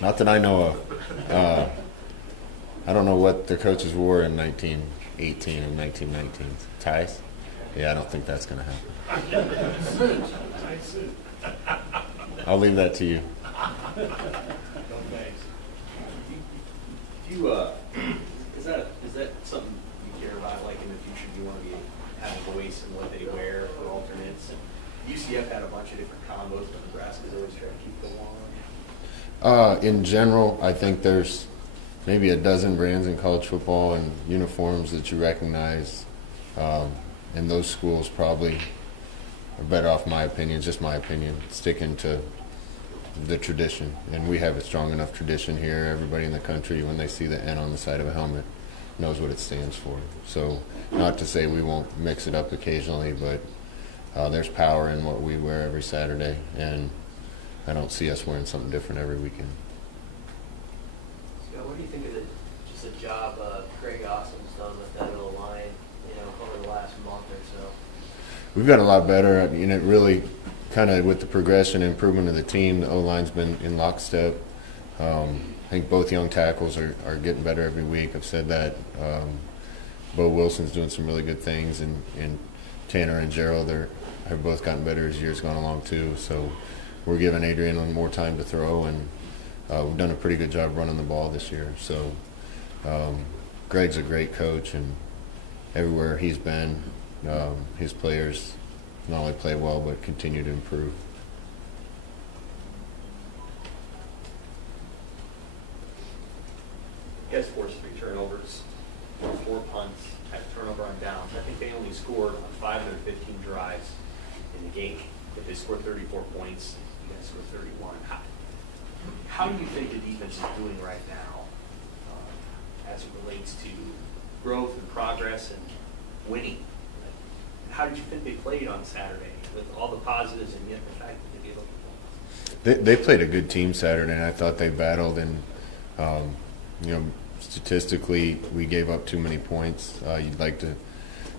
Not that I know of. I don't know what the coaches wore in 1918 and 1919. Ties? Yeah, I don't think that's going to happen. I'll leave that to you. Is that something you care about? Like in the future, do you want to have a voice in what they wear for alternates? And UCF had a bunch of different combos, but Nebraska's always trying to keep them along. In general, I think there's maybe a dozen brands in college football and uniforms that you recognize, and those schools probably are better off, in my opinion, just my opinion, sticking to the tradition. And we have a strong enough tradition here. Everybody in the country, when they see the N on the side of a helmet, knows what it stands for. So not to say we won't mix it up occasionally, but there's power in what we wear every Saturday, and I don't see us wearing something different every weekend. Scott, what do you think of just the job Greg Austin's done with that O-line, over the last month or so? We've got a lot better. Really kind of with the progression and improvement of the team, the O-line's been in lockstep. I think both young tackles are getting better every week. I've said that. Bo Wilson's doing some really good things, and Tanner and Gerald have both gotten better as years gone along too. So we're giving Adrian more time to throw, and we've done a pretty good job running the ball this year. So Greg's a great coach, and everywhere he's been, his players not only play well but continue to improve. You guys forced 3 turnovers, 4 punts, had a turnover on downs. I think they only scored on 5 of their 15 drives in the game. If they scored 34 points, you guys scored 31. How do you think the defense is doing right now as it relates to growth and progress and winning? How did you think they played on Saturday with all the positives and yet the fact that they gave up the points? They played a good team Saturday, and I thought they battled. And statistically, we gave up too many points. You'd like to,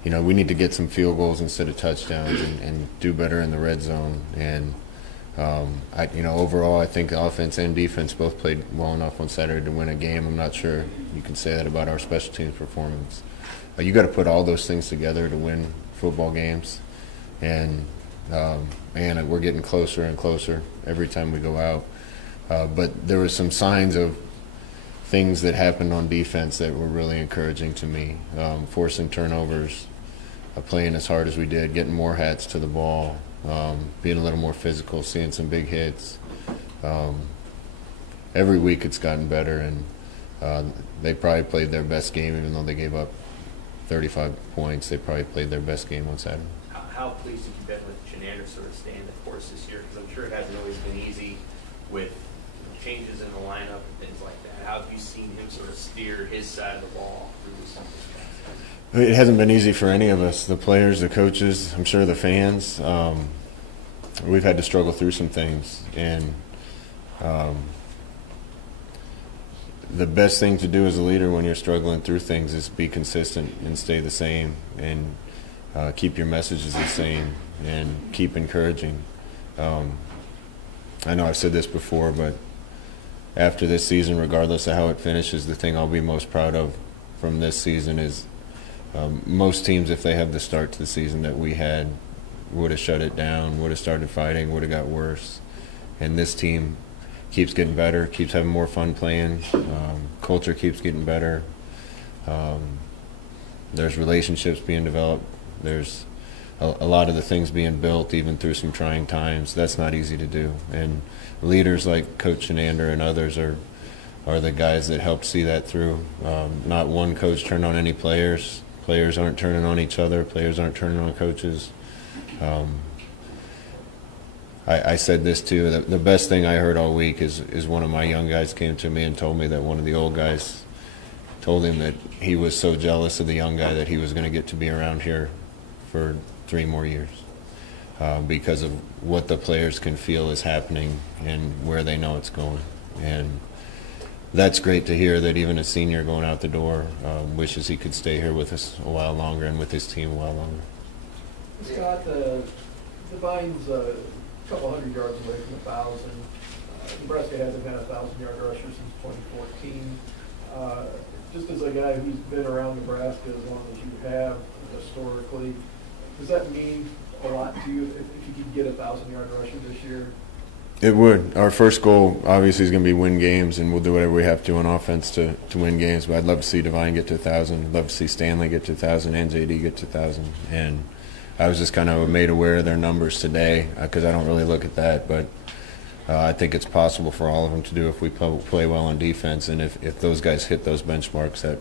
we need to get some field goals instead of touchdowns and do better in the red zone. And overall, I think offense and defense both played well enough on Saturday to win a game. I'm not sure you can say that about our special teams performance. You got to put all those things together to win football games, and we're getting closer and closer every time we go out. But there were some signs of things that happened on defense that were really encouraging to me. Forcing turnovers, playing as hard as we did, getting more hats to the ball, being a little more physical, seeing some big hits. Every week it's gotten better, and they probably played their best game, even though they gave up 35 points. They probably played their best game on Saturday. How pleased have you been with Chenander sort of staying the course this year? Because I'm sure it hasn't always been easy with changes in the lineup and things like that. How have you seen him sort of steer his side of the ball through this process? It hasn't been easy for any of us, the players, the coaches, I'm sure the fans. We've had to struggle through some things, and the best thing to do as a leader when you're struggling through things is be consistent and stay the same, and keep your messages the same, and keep encouraging. I know I've said this before, but after this season, regardless of how it finishes, the thing I'll be most proud of from this season is most teams, if they have the start to the season that we had, would have shut it down, would have started fighting, would have got worse. And this team keeps getting better, keeps having more fun playing. Culture keeps getting better. There's relationships being developed. There's a lot of the things being built, even through some trying times. That's not easy to do. And leaders like Coach Chenander and others are the guys that help see that through. Not one coach turned on any players. Players aren't turning on each other. Players aren't turning on coaches. I said this too. The best thing I heard all week is one of my young guys came to me and told me that one of the old guys told him that he was so jealous of the young guy that he was going to get to be around here for 3 more years because of what the players can feel is happening and where they know it's going. And that's great to hear, that even a senior going out the door wishes he could stay here with us a while longer and with his team a while longer. Scott, the Vine's a couple hundred yards away from 1,000. Nebraska hasn't had a 1,000-yard rusher since 2014. Just as a guy who's been around Nebraska as long as you have historically, does that mean a lot to you if you could get a 1,000-yard rusher this year? It would. Our first goal, obviously, is going to be win games, and we'll do whatever we have to on offense to win games. But I'd love to see Devine get to 1,000. I'd love to see Stanley get to 1,000 and JD get to 1,000. And I was just kind of made aware of their numbers today because I don't really look at that. But I think it's possible for all of them to do if we play well on defense. And if those guys hit those benchmarks, that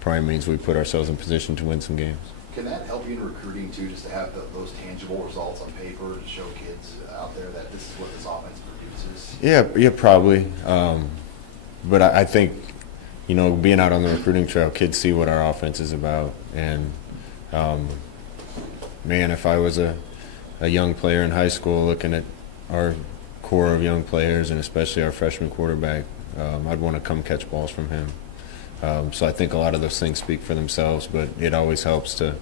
probably means we put ourselves in position to win some games. Can that help you in recruiting too, just to have those tangible results on paper to show kids out there that this is what this offense produces? Yeah, probably. But I think, being out on the recruiting trail, kids see what our offense is about. And, man, if I was a young player in high school looking at our core of young players and especially our freshman quarterback, I'd want to come catch balls from him. So I think a lot of those things speak for themselves, but it always helps to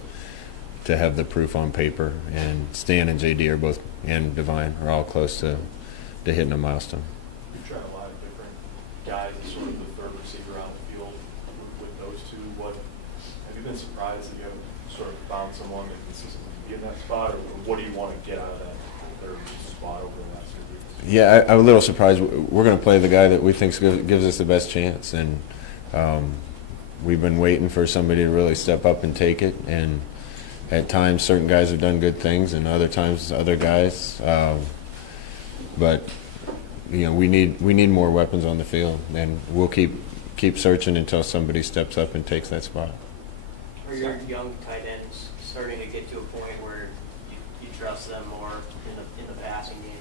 have the proof on paper. And Stan and JD are both, and Devine are all close to hitting a milestone. You've tried a lot of different guys as sort of the third receiver on the field with those two. Have you been surprised that you haven't sort of found someone that consistently be in that spot, or what do you want to get out of that third spot over the last 2 weeks? Yeah, I'm a little surprised. We're going to play the guy that we think gives us the best chance, and we've been waiting for somebody to really step up and take it. And at times, certain guys have done good things, and other times, other guys. But we need more weapons on the field, and we'll keep searching until somebody steps up and takes that spot. Are your young tight ends starting to get to a point where you trust them more in the passing game?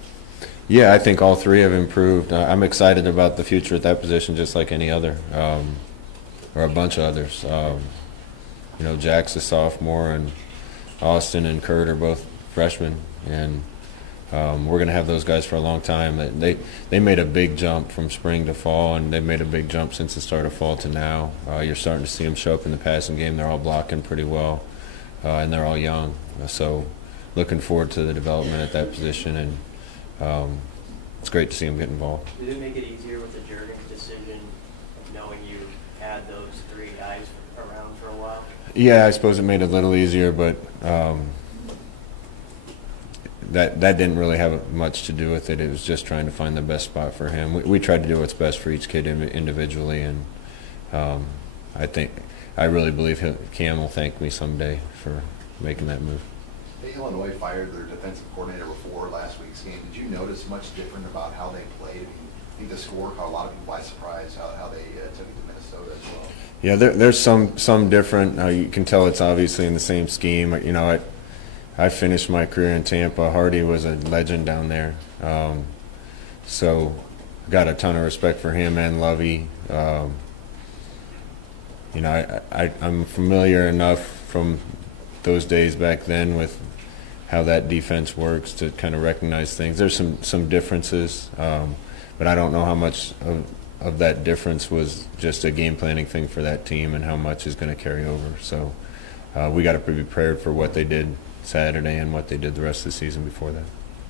Yeah, I think all three have improved. I'm excited about the future at that position, just like any other, or a bunch of others. Jack's a sophomore, and Austin and Kurt are both freshmen, and we're going to have those guys for a long time. They made a big jump from spring to fall, and they made a big jump since the start of fall to now. You're starting to see them show up in the passing game. They're all blocking pretty well, and they're all young. So looking forward to the development at that position, and it's great to see them get involved. Did it make it easier with the Jurgens decision, knowing you had those three guys around for a while? Yeah, I suppose it made it a little easier, but that didn't really have much to do with it. It was just trying to find the best spot for him. We tried to do what's best for each kid individually, and I really believe Cam will thank me someday for making that move. Illinois fired their defensive coordinator before last week's game. Did you notice much different about how they played? I think the score caught a lot of people by surprise, how they took it to Minnesota as well. Yeah, there's some different. You can tell it's obviously in the same scheme. I finished my career in Tampa. Hardy was a legend down there, so got a ton of respect for him and Lovey. I'm familiar enough from those days back then with how that defense works to kind of recognize things. There's some differences, but I don't know how much of that difference was just a game planning thing for that team and how much is going to carry over. So we got to be prepared for what they did Saturday and what they did the rest of the season before that.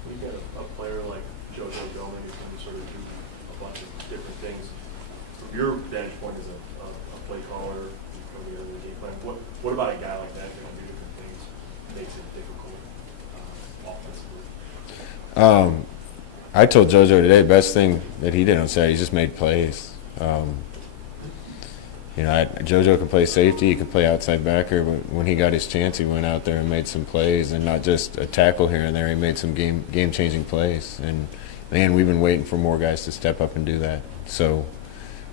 When you got a player like JoJo Gomez who can sort of do a bunch of different things, from your vantage point as a play caller, the game plan, what about a guy like that who can do different things makes it difficult offensively? I told JoJo today the best thing that he did on Saturday, he just made plays. JoJo can play safety, he could play outside backer, but when he got his chance, he went out there and made some plays, and not just a tackle here and there. He made some game-changing plays, and man, we've been waiting for more guys to step up and do that. So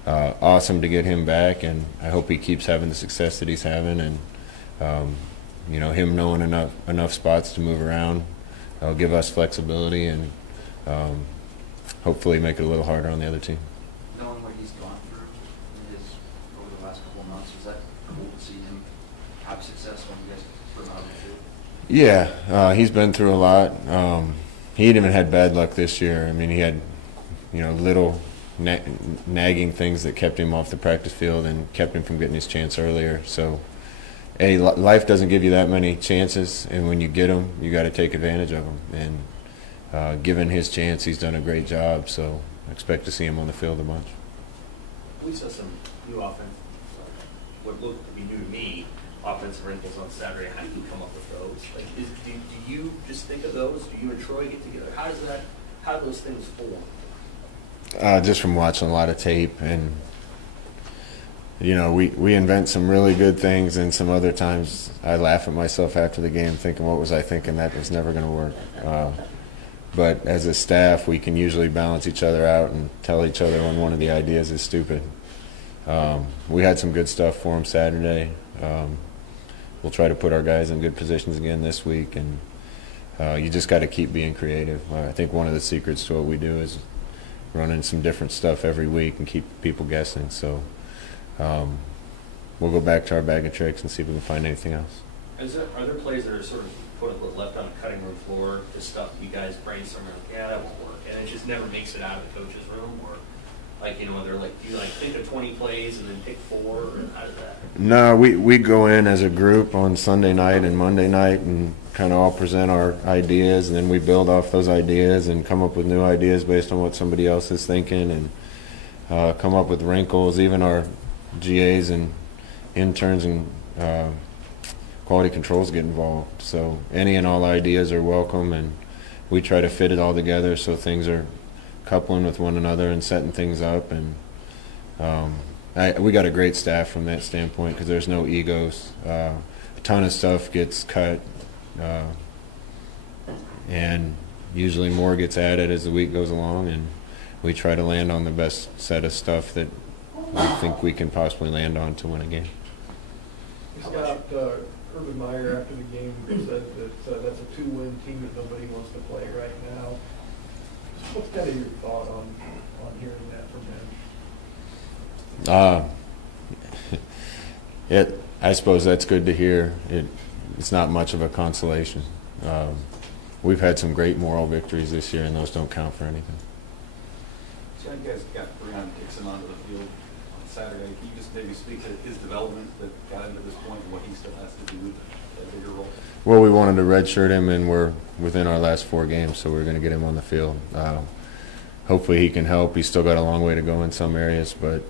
awesome to get him back, and I hope he keeps having the success that he's having, and him knowing enough spots to move around. It'll give us flexibility and hopefully make it a little harder on the other team. Knowing what he's gone through over the last couple of months, was that cool to see him have success when you guys put him out of the field? Yeah, he's been through a lot. He even had bad luck this year. I mean, he had little nagging things that kept him off the practice field and kept him from getting his chance earlier. So life doesn't give you that many chances, and when you get them, you got to take advantage of them. And given his chance, he's done a great job. So expect to see him on the field a bunch. We saw some new offense, what looked to be new to me, offensive wrinkles on Saturday. How do you come up with those? Like, do you just think of those? Do you and Troy get together? How do those things form? Just from watching a lot of tape, and you know, we invent some really good things, and some other times I laugh at myself after the game thinking, what was I thinking? That was never going to work. But as a staff, we can usually balance each other out and tell each other when one of the ideas is stupid. We had some good stuff for them Saturday. We'll try to put our guys in good positions again this week, and you just got to keep being creative. I think one of the secrets to what we do is running some different stuff every week and keep people guessing. So we'll go back to our bag of tricks and see if we can find anything else. Are there plays that are sort of quote-unquote left on the cutting room floor, just stuff you guys brainstorm, like, yeah, that won't work, and it just never makes it out of the coach's room? Or, like, you know, they're like, do you like think of 20 plays and then pick 4, or how does that? No, we go in as a group on Sunday night and Monday night and kind of all present our ideas, and then we build off those ideas and come up with new ideas based on what somebody else is thinking, and come up with wrinkles. Even our GAs and interns and quality controls get involved. So any and all ideas are welcome, and we try to fit it all together so things are coupling with one another and setting things up. And we got a great staff from that standpoint because there's no egos. A ton of stuff gets cut, and usually more gets added as the week goes along, and we try to land on the best set of stuff that we think we can possibly land on to win a game. Scott, Urban Meyer after the game said that that's a 2-win team that nobody wants to play right now. What's kind of your thought on hearing that from him? I suppose that's good to hear. It's not much of a consolation. We've had some great moral victories this year, and those don't count for anything. So you guys got Breon Dixon onto the field on Saturday. Can you just maybe speak to his development that got him to this point and what he still has to do, that bigger role? Well, we wanted to redshirt him, and we're within our last 4 games, so we're going to get him on the field. Hopefully he can help. He's still got a long way to go in some areas, but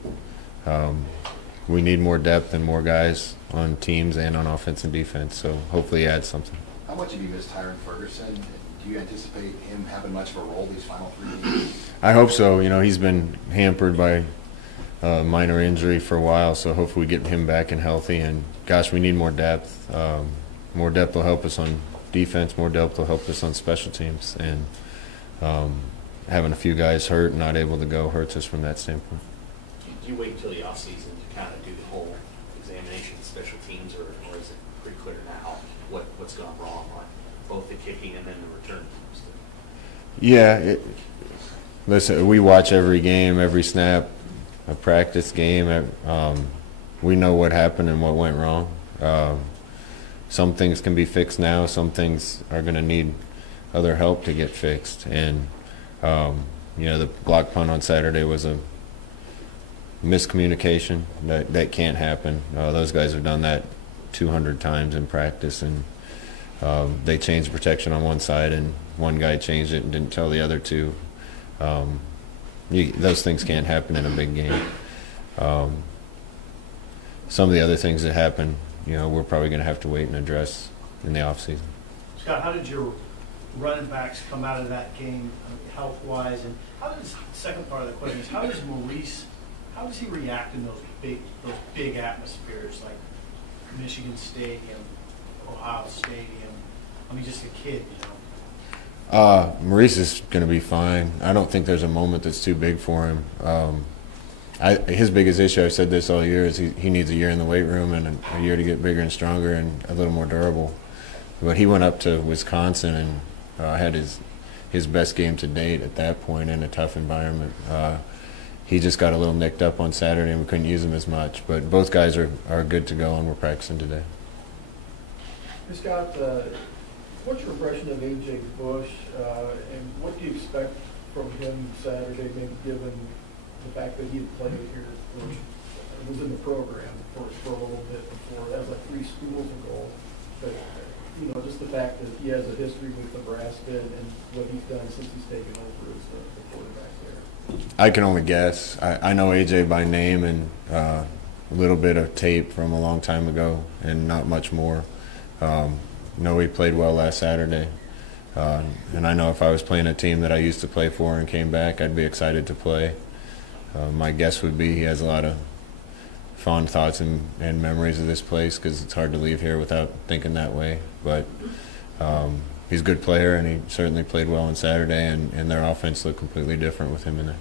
we need more depth and more guys on teams and on offense and defense, so hopefully he adds something. How much have you missed Tyron Ferguson? Do you anticipate him having much of a role these final 3 games? I hope so. You know, he's been hampered by minor injury for a while, so hopefully we get him back and healthy. And gosh, we need more depth. More depth will help us on defense. More depth will help us on special teams. And having a few guys hurt and not able to go hurts us from that standpoint. Do you wait until the offseason to kind of do the whole examination of special teams, or is it pretty clear now what's gone wrong on both the kicking and then the return? Yeah. Listen, we watch every game, every snap, a practice game. We know what happened and what went wrong. Some things can be fixed now. Some things are going to need other help to get fixed. And, you know, the block punt on Saturday was a miscommunication. That can't happen. Those guys have done that 200 times in practice, and they changed protection on one side, and one guy changed it and didn't tell the other 2. Those things can't happen in a big game. Some of the other things that happen, you know, we're probably going to have to wait and address in the offseason. Scott, how did your running backs come out of that game health-wise? And how does, second part of the question is, how does Maurice, how does he react in those big atmospheres like Michigan Stadium, Ohio Stadium? I mean, just a kid, you know. Maurice is going to be fine. I don't think there's a moment that's too big for him. His biggest issue, I've said this all year, is he needs a year in the weight room and a year to get bigger and stronger and a little more durable. But he went up to Wisconsin and had his best game to date at that point in a tough environment. He just got a little nicked up on Saturday and we couldn't use him as much. But both guys are good to go and we're practicing today. Scott, what's your impression of A.J. Bush, and what do you expect from him Saturday, maybe given the fact that he had played here, was in the program for a little bit before? That was like 3 schools ago. But, you know, just the fact that he has a history with Nebraska and what he's done since he's taken over as the quarterback there. I can only guess. I know AJ by name and a little bit of tape from a long time ago, and not much more. Know he played well last Saturday, and I know if I was playing a team that I used to play for and came back, I'd be excited to play. My guess would be he has a lot of fond thoughts and memories of this place, because it's hard to leave here without thinking that way. But he's a good player, and he certainly played well on Saturday, and their offense looked completely different with him in there.